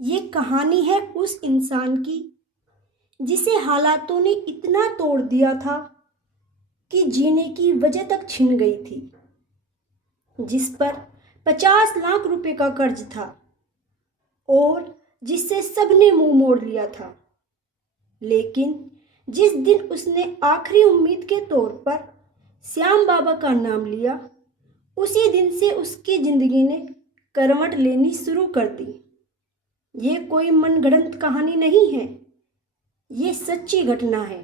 ये कहानी है उस इंसान की जिसे हालातों ने इतना तोड़ दिया था कि जीने की वजह तक छिन गई थी। जिस पर 50 लाख रुपए का कर्ज था और जिससे सबने मुंह मोड़ लिया था। लेकिन जिस दिन उसने आखिरी उम्मीद के तौर पर श्याम बाबा का नाम लिया, उसी दिन से उसकी जिंदगी ने करवट लेनी शुरू कर दी। ये कोई मनगढ़ंत कहानी नहीं है, ये सच्ची घटना है।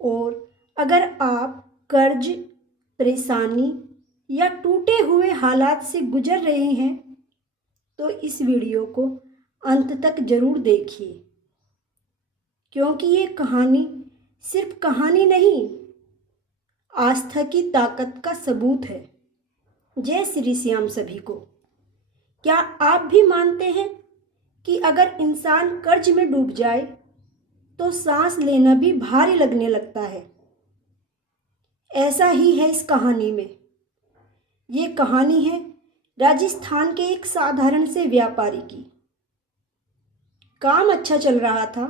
और अगर आप कर्ज, परेशानी या टूटे हुए हालात से गुजर रहे हैं तो इस वीडियो को अंत तक जरूर देखिए, क्योंकि ये कहानी सिर्फ कहानी नहीं, आस्था की ताकत का सबूत है। जय श्री श्याम सभी को। क्या आप भी मानते हैं कि अगर इंसान कर्ज में डूब जाए तो सांस लेना भी भारी लगने लगता है? ऐसा ही है इस कहानी में। ये कहानी है राजस्थान के एक साधारण से व्यापारी की। काम अच्छा चल रहा था,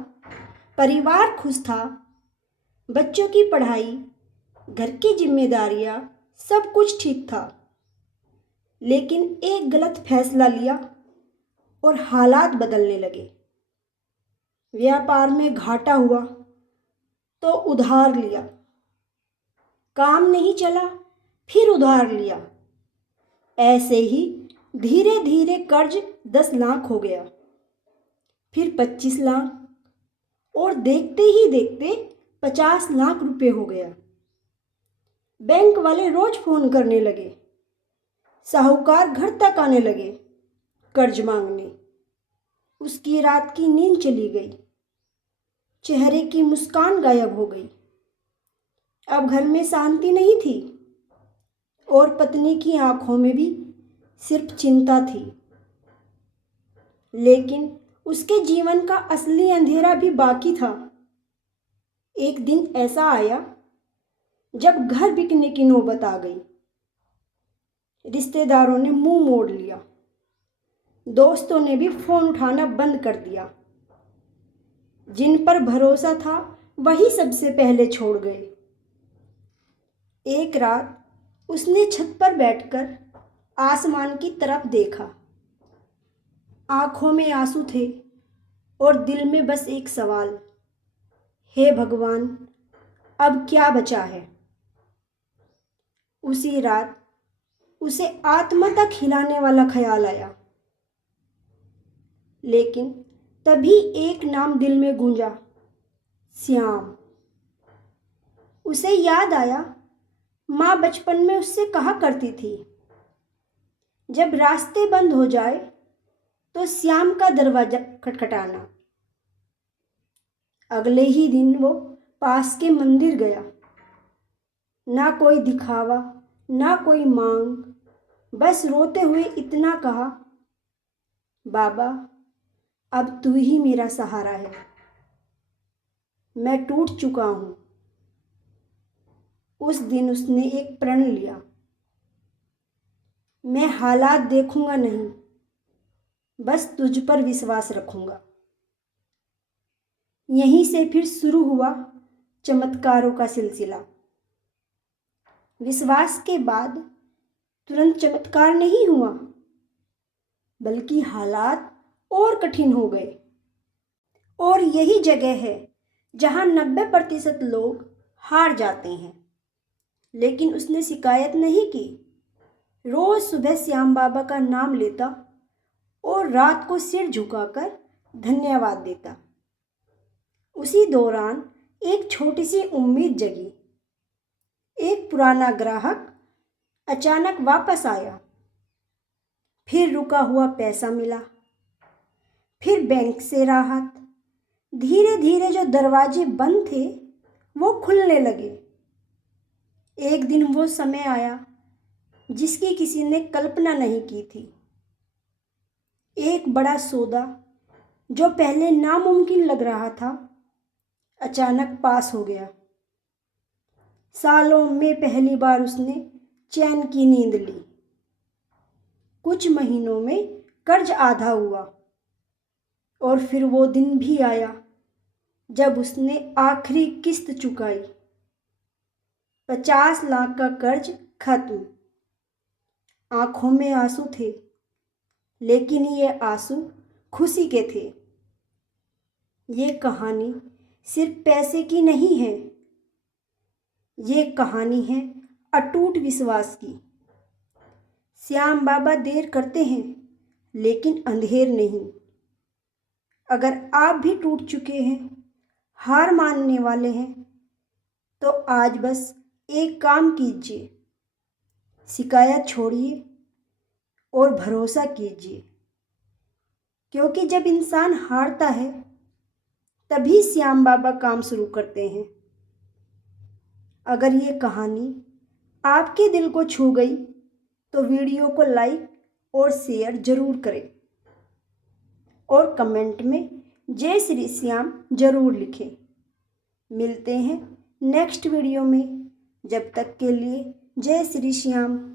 परिवार खुश था, बच्चों की पढ़ाई, घर की जिम्मेदारियां, सब कुछ ठीक था। लेकिन एक गलत फैसला लिया और हालात बदलने लगे। व्यापार में घाटा हुआ तो उधार लिया, काम नहीं चला फिर उधार लिया। ऐसे ही धीरे धीरे कर्ज 10 लाख हो गया, फिर 25 लाख और देखते ही देखते 50 लाख रुपए हो गया। बैंक वाले रोज फोन करने लगे, साहूकार घर तक आने लगे कर्ज मांगने। उसकी रात की नींद चली गई, चेहरे की मुस्कान गायब हो गई। अब घर में शांति नहीं थी और पत्नी की आंखों में भी सिर्फ चिंता थी। लेकिन उसके जीवन का असली अंधेरा भी बाकी था। एक दिन ऐसा आया जब घर बिकने की नौबत आ गई। रिश्तेदारों ने मुंह मोड़ लिया, दोस्तों ने भी फोन उठाना बंद कर दिया। जिन पर भरोसा था वही सबसे पहले छोड़ गए। एक रात उसने छत पर बैठकर आसमान की तरफ देखा। आंखों में आंसू थे और दिल में बस एक सवाल, हे भगवान, अब क्या बचा है? उसी रात उसे आत्मा तक हिलाने वाला ख्याल आया। लेकिन तभी एक नाम दिल में गूंजा, श्याम। उसे याद आया, माँ बचपन में उससे कहा करती थी, जब रास्ते बंद हो जाए तो श्याम का दरवाजा खटखटाना। अगले ही दिन वो पास के मंदिर गया। ना कोई दिखावा, ना कोई मांग, बस रोते हुए इतना कहा, बाबा, अब तू ही मेरा सहारा है। मैं टूट चुका हूं। उस दिन उसने एक प्रण लिया, मैं हालात देखूंगा नहीं, बस तुझ पर विश्वास रखूंगा। यहीं से फिर शुरू हुआ चमत्कारों का सिलसिला। विश्वास के बाद तुरंत चमत्कार नहीं हुआ, बल्कि हालात और कठिन हो गए। और यही जगह है जहां 90% लोग हार जाते हैं। लेकिन उसने शिकायत नहीं की। रोज सुबह श्याम बाबा का नाम लेता और रात को सिर झुकाकर धन्यवाद देता। उसी दौरान एक छोटी सी उम्मीद जगी। एक पुराना ग्राहक अचानक वापस आया, फिर रुका हुआ पैसा मिला, फिर बैंक से राहत। धीरे धीरे जो दरवाजे बंद थे वो खुलने लगे। एक दिन वो समय आया जिसकी किसी ने कल्पना नहीं की थी। एक बड़ा सौदा जो पहले नामुमकिन लग रहा था, अचानक पास हो गया। सालों में पहली बार उसने चैन की नींद ली। कुछ महीनों में कर्ज आधा हुआ और फिर वो दिन भी आया जब उसने आखिरी किस्त चुकाई। 50 लाख का कर्ज खत्म। आंखों में आंसू थे, लेकिन ये आंसू खुशी के थे। ये कहानी सिर्फ पैसे की नहीं है, ये कहानी है अटूट विश्वास की। श्याम बाबा देर करते हैं, लेकिन अंधेर नहीं। अगर आप भी टूट चुके हैं, हार मानने वाले हैं, तो आज बस एक काम कीजिए, शिकायत छोड़िए और भरोसा कीजिए। क्योंकि जब इंसान हारता है, तभी श्याम बाबा काम शुरू करते हैं। अगर ये कहानी आपके दिल को छू गई, तो वीडियो को लाइक और शेयर जरूर करें और कमेंट में जय श्री श्याम जरूर लिखें। मिलते हैं नेक्स्ट वीडियो में। जब तक के लिए जय श्री श्याम।